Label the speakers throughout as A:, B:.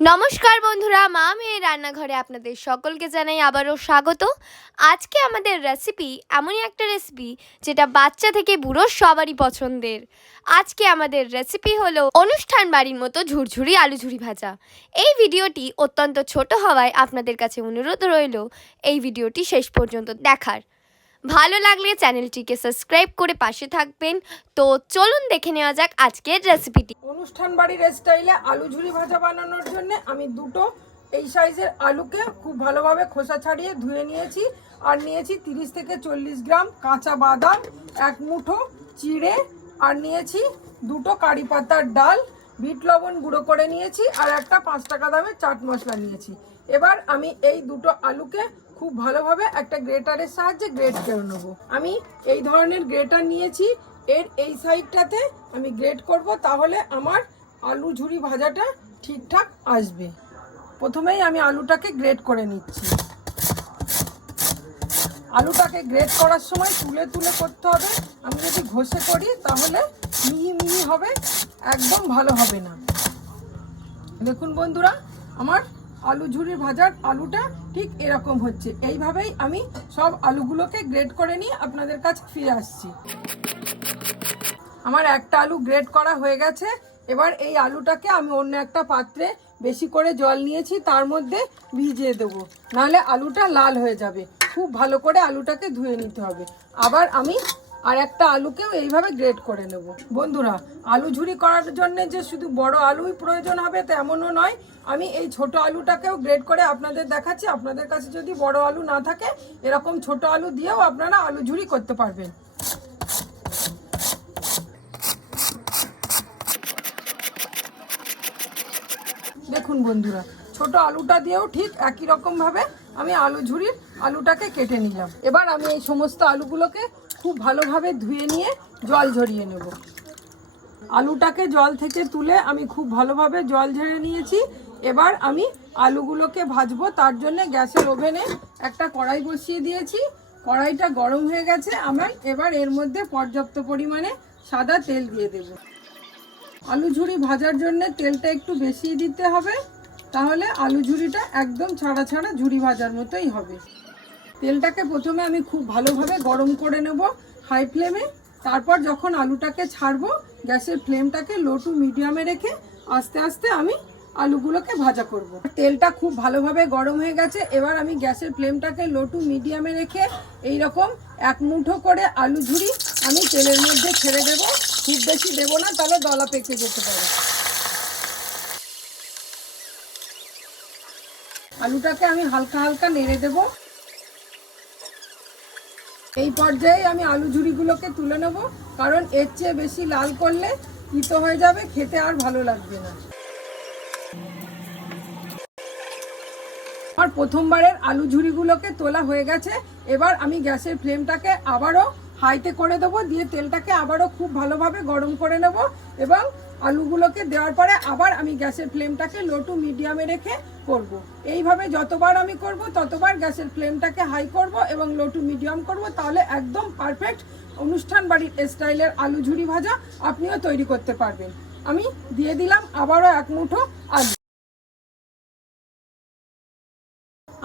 A: নমস্কার বন্ধুরা, মা মেয়ের রান্নাঘরে আপনাদের সকলকে জানাই আবারও স্বাগত। আজকে আমাদের রেসিপি এমনই একটা রেসিপি যেটা বাচ্চা থেকে বুড়ো সবারই পছন্দের। আজকে আমাদের রেসিপি হলো অনুষ্ঠান বাড়ির মতো ঝুরঝুরি আলু ঝুরি ভাজা। এই ভিডিওটি অত্যন্ত ছোট হওয়ায় আপনাদের কাছে অনুরোধ রইল এই ভিডিওটি শেষ পর্যন্ত দেখার। ভালো লাগলে চ্যানেলটিকে সাবস্ক্রাইব করে পাশে থাকবেন। তো চলুন দেখে নেওয়া যাক আজকের রেসিপিটি
B: অনুষ্ঠান বাড়ির স্টাইলে আলু ঝুরি ভাজা বানানোর জন্য আমি দুটো এই সাইজের আলুকে খুব ভালোভাবে খোসা ছাড়িয়ে ধুয়ে নিয়েছি। আর নিয়েছি তিরিশ থেকে চল্লিশ গ্রাম কাঁচা বাদাম, এক মুঠো চিড়ে, আর নিয়েছি দুটো কারি পাতার ডাল বিট লবণ গুঁড়ো করে নিয়েছি আর একটা পাঁচ টাকা দামের চাট মশলা নিয়েছি। এবার আমি এই দুটো আলুকে খুব ভালোভাবে একটা গ্রেটারের সাহায্যে গ্রেট করে নেব। আমি এই ধরনের গ্রেটার নিয়েছি, এর এই সাইডটাতে আমি গ্রেট করব তাহলে আমার আলু ঝুরি ভাজাটা ঠিকঠাক আসবে। প্রথমেই আমি আলুটাকে গ্রেট করে নিচ্ছি। আলুটাকে গ্রেট করার সময় তুলে তুলে করতে হবে। আমি যদি ঘষে করি, তাহলে মিহি মিহি হবে, একদম ভালো হবে না। দেখুন বন্ধুরা, আমার আলু ঝুরি ভাজার আলুটা ঠিক এরকম হচ্ছে। এইভাবেই আমি সব আলুগুলোকে গ্রেড করে নিয়ে আপনাদের কাছে ফিরে আসছি। আমার একটা আলু গ্রেড করা হয়ে গেছে। এবার এই আলুটাকে আমি অন্য একটা পাত্রে বেশি করে জল নিয়েছি, তার মধ্যে ভিজিয়ে দেবো। নাহলে আলুটা লাল হয়ে যাবে। খুব ভালো করে আলুটাকে ধুয়ে নিতে হবে। আবার আমি আর একটা আলুকেও এইভাবে গ্রেট করে নেব। বন্ধুরা, আলু ঝুরি করার জন্য যে শুধু বড় আলুই প্রয়োজন হবে তেমনও নয়, আমি এই ছোট আলুটাকেও গ্রেট করে আপনাদের দেখাচ্ছি। আপনাদের কাছে যদি বড় আলু না থাকে, এরকম ছোট আলু দিয়েও আপনারা আলু ঝুরি করতে পারবেন। দেখুন বন্ধুরা, ছোট আলুটা দিয়েও ঠিক একই রকম ভাবে আমি আলু ঝুরির আলুটাকে কেটে নিলাম। এবার আমি এই সমস্ত আলুগুলোকে খুব ভালোভাবে ধুয়ে নিয়ে জল ঝরিয়ে নেব। আলুটাকে জল থেকে তুলে আমি খুব ভালোভাবে জল ঝেড়ে নিয়েছি। এবার আমি আলুগুলোকে ভাজবো, তার জন্য গ্যাসের ওভেনে একটা কড়াই বসিয়ে দিয়েছি। কড়াইটা গরম হয়ে গেছে, আমার এবার এর মধ্যে পর্যাপ্ত পরিমাণে সাদা তেল দিয়ে দেবো। আলু ঝুড়ি ভাজার জন্য তেলটা একটু বেশি দিতে হবে, তাহলে আলু ঝুড়িটা একদম ছাড়া ছাড়া ঝুড়ি ভাজার মতোই হবে। তেলটাকে প্রথমে আমি খুব ভালোভাবে গরম করে নেব হাই ফ্লেমে তারপর যখন আলুটাকে ছাড়বো, গ্যাসের ফ্লেমটাকে লো টু মিডিয়ামে রেখে আস্তে আস্তে আমি আলুগুলোকে ভাজা করব। তেলটা খুব ভালোভাবে গরম হয়ে গেছে, এবার আমি গ্যাসের ফ্লেমটাকে লো টু মিডিয়ামে রেখে এই রকম এক মুঠো করে আলু ঝুড়ি আমি তেলের মধ্যে ছেড়ে দেব। খুব বেশি দেবো না, তাহলে দলা পেকে যেতে পারে। আলুটাকে আমি হালকা হালকা নেড়ে দেব। এই পর্যায়ে আমি আলু ঝুড়িগুলোকে তুলে নেব, কারণ এর চেয়ে বেশি লাল করলে তিতো হয়ে যাবে, খেতে আর ভালো লাগবে না। আমার প্রথমবারের আলু ঝুড়িগুলোকে তোলা হয়ে গেছে, এবার আমি গ্যাসের ফ্লেমটাকে আবারও হাইতে করে দেবো, দিয়ে তেলটাকে আবারও খুব ভালোভাবে গরম করে নেব এবং আলুগুলোকে দেওয়ার পরে আবার আমি গ্যাসের ফ্লেমটাকে লো টু মিডিয়ামে রেখে করব। এইভাবে যতবার আমি করব, ততবার গ্যাসের ফ্লেমটাকে হাই করব এবং লো টু মিডিয়াম করব, তাহলে একদম পারফেক্ট অনুষ্ঠান বাড়ির স্টাইলের আলু ঝুড়ি ভাজা আপনিও তৈরি করতে পারবেন। আমি দিয়ে দিলাম আবারও এক মুঠো আলু।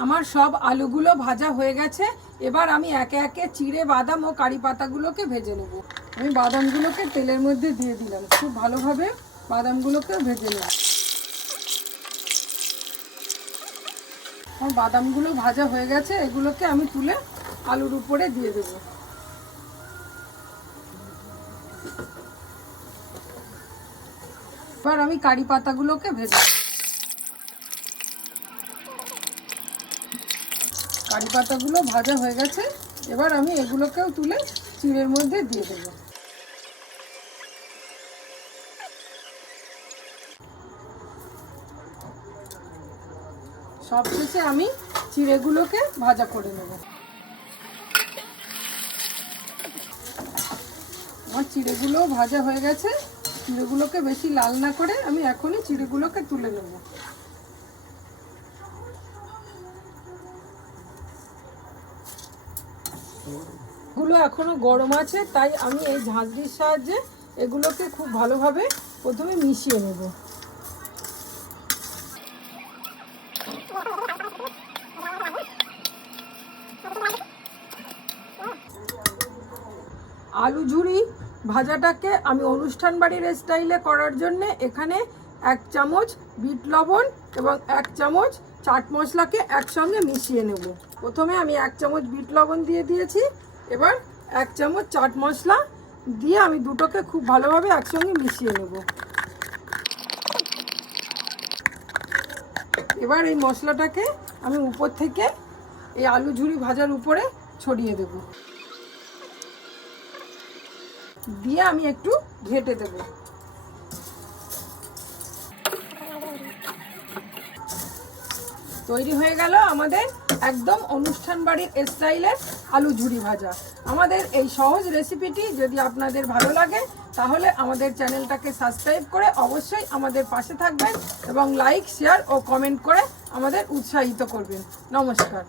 B: আমার সব আলুগুলো ভাজা হয়ে গেছে। এবার আমি একে একে চিড়ে, বাদাম ও কারি পাতাগুলোকে ভেজে নেব। আমি বাদামগুলোকে তেলের মধ্যে দিয়ে দিলাম। খুব ভালোভাবে বাদামগুলোকে ভেজে নেব। আমার বাদামগুলো ভাজা হয়ে গেছে। এগুলোকে আমি তুলে আলুর উপরে দিয়ে দেব। এবার আমি কারি পাতাগুলোকে ভেজে কারি পাতাগুলো ভাজা হয়ে গেছে, এবার আমি এগুলোকেও তুলে চিড়ের মধ্যে দিয়ে দেবো। সব শেষে আমি চিড়েগুলোকে ভাজা করে নেব। আমার চিড়েগুলো ভাজা হয়ে গেছে, চিড়েগুলোকে বেশি লাল না করে আমি এখনই চিড়েগুলোকে তুলে নেব। গুলো এখনও গরম আছে, তাই আমি এই ঝাঁঝরির সাহায্যে এগুলোকে খুব ভালোভাবে প্রথমে মিশিয়ে নেব। আলু ঝুড়ি ভাজাটাকে আমি অনুষ্ঠান বাড়ির স্টাইলে করার জন্যে এখানে এক চামচ বিট লবণ এবং এক চামচ চাট মশলাকে একসঙ্গে মিশিয়ে নেব। প্রথমে আমি এক চামচ বিট লবণ দিয়ে দিয়েছি। এবার এক চামচ চাট মশলা দিয়ে আমি দুটোকে খুব ভালোভাবে একসঙ্গে মিশিয়ে নেব। এবার এই মশলাটাকে আমি উপর থেকে এই আলু ঝুড়ি ভাজার উপরে ছড়িয়ে দেব। দিয়ে আমি একটু ঘেটে দেব। তৈরি হয়ে গেল আমাদের একদম অনুষ্ঠান বাড়ির স্টাইলের আলু ঝুড়ি ভাজা। আমাদের এই সহজ রেসিপিটি যদি আপনাদের ভালো লাগে, তাহলে আমাদের চ্যানেলটাকে সাবস্ক্রাইব করে অবশ্যই আমাদের পাশে থাকবেন এবং লাইক শেয়ার ও কমেন্ট করে আমাদের উৎসাহিত করবেন। নমস্কার।